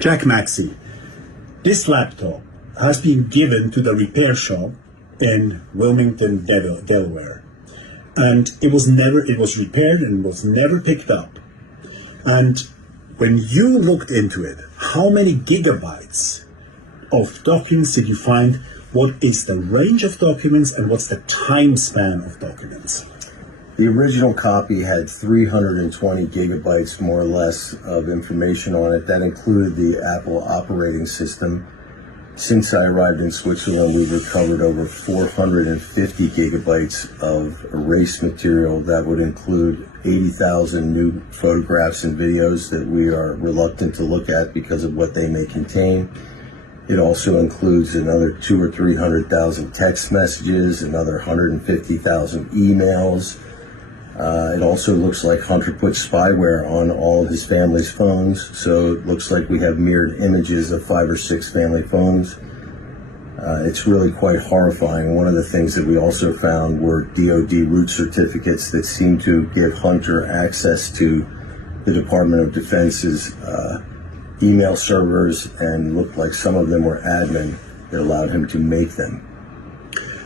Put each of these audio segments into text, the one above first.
Jack Maxey, this laptop has been given to the repair shop in Wilmington, Delaware. And it was repaired and was never picked up. And when you looked into it, how many gigabytes of documents did you find? What is the range of documents and what's the time span of documents? The original copy had 320 gigabytes, more or less, of information on it. That included the Apple operating system. Since I arrived in Switzerland, we've recovered over 450 gigabytes of erased material. That would include 80,000 new photographs and videos that we are reluctant to look at because of what they may contain. It also includes another 200,000 or 300,000 text messages, another 150,000 emails. It also looks like Hunter put spyware on all of his family's phones, so it looks like we have mirrored images of 5 or 6 family phones. It's really quite horrifying. One of the things that we also found were DoD root certificates that seem to give Hunter access to the Department of Defense's email servers, and looked like some of them were admin that allowed him to make them.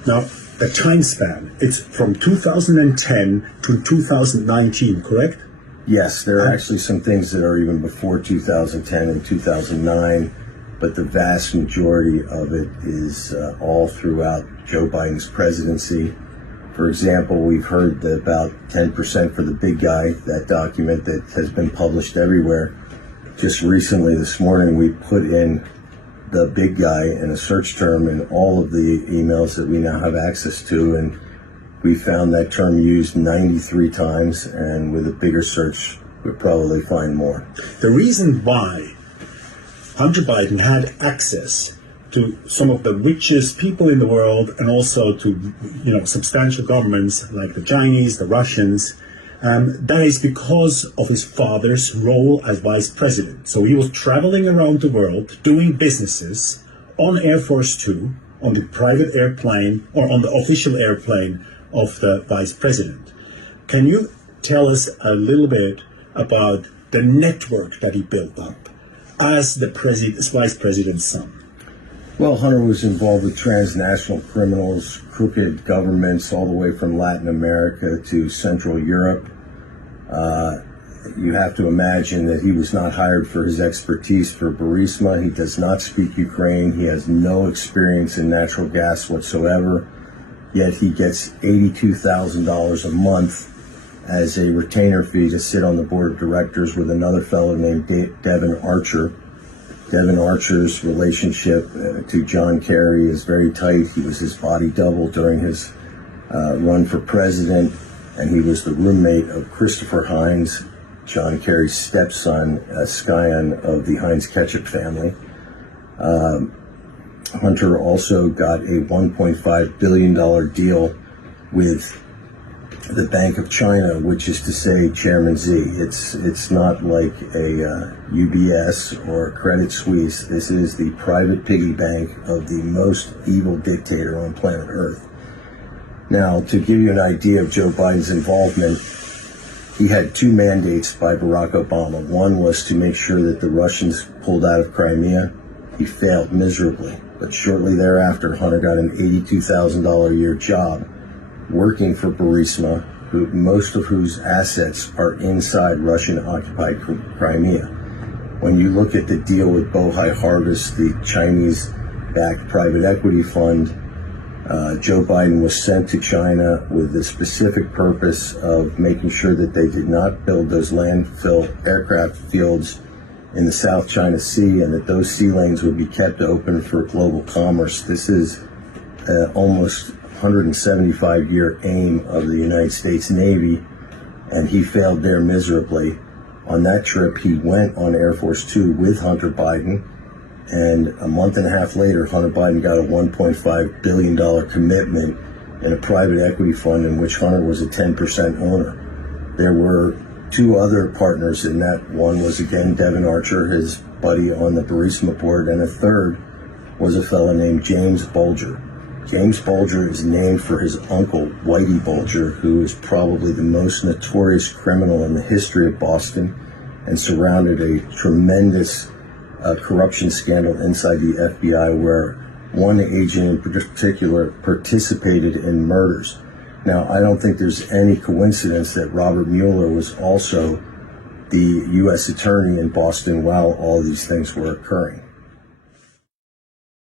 Now, the time span, it's from 2010 to 2019, correct? Yes, there are actually some things that are even before 2010 and 2009, but the vast majority of it is all throughout Joe Biden's presidency. For example, we've heard that about 10% for the big guy, that document that has been published everywhere. Just recently, this morning, we put in the big guy in a search term in all of the emails that we now have access to, and we found that term used 93 times, and with a bigger search, we'll probably find more. The reason why Hunter Biden had access to some of the richest people in the world, and also to substantial governments like the Chinese, the Russians, that is because of his father's role as vice president. So he was traveling around the world doing businesses on Air Force Two, on the private airplane or on the official airplane of the vice president. Can you tell us a little bit about the network that he built up as the vice president's son? Well, Hunter was involved with transnational criminals, crooked governments, all the way from Latin America to Central Europe. You have to imagine that he was not hired for his expertise for Burisma. He does not speak Ukraine. He has no experience in natural gas whatsoever. Yet he gets $82,000 a month as a retainer fee to sit on the board of directors with another fellow named Devin Archer. Devin Archer's relationship to John Kerry is very tight. He was his body double during his run for president, and he was the roommate of Christopher Heinz, John Kerry's stepson, a scion of the Heinz ketchup family. Hunter also got a $1.5 billion deal with the Bank of China, which is to say Chairman Z. It's not like a UBS or Credit Suisse. This is the private piggy bank of the most evil dictator on planet Earth. Now, to give you an idea of Joe Biden's involvement, he had 2 mandates by Barack Obama. One was to make sure that the Russians pulled out of Crimea. He failed miserably. But shortly thereafter, Hunter got an $82,000 a year job working for Burisma, most of whose assets are inside Russian-occupied Crimea. When you look at the deal with Bohai Harvest, the Chinese-backed private equity fund, Joe Biden was sent to China with the specific purpose of making sure that they did not build those landfill aircraft fields in the South China Sea, and that those sea lanes would be kept open for global commerce. This is almost 175-year aim of the United States Navy, and he failed there miserably. On that trip, he went on Air Force Two with Hunter Biden, and a month and a half later, Hunter Biden got a $1.5 billion commitment in a private equity fund in which Hunter was a 10% owner. There were 2 other partners in that. One was, again, Devin Archer, his buddy on the Burisma board, and a third was a fellow named James Bulger. James Bulger is named for his uncle, Whitey Bulger, who is probably the most notorious criminal in the history of Boston and surrounded a tremendous corruption scandal inside the FBI where one agent in particular participated in murders. Now, I don't think there's any coincidence that Robert Mueller was also the U.S. attorney in Boston while all these things were occurring.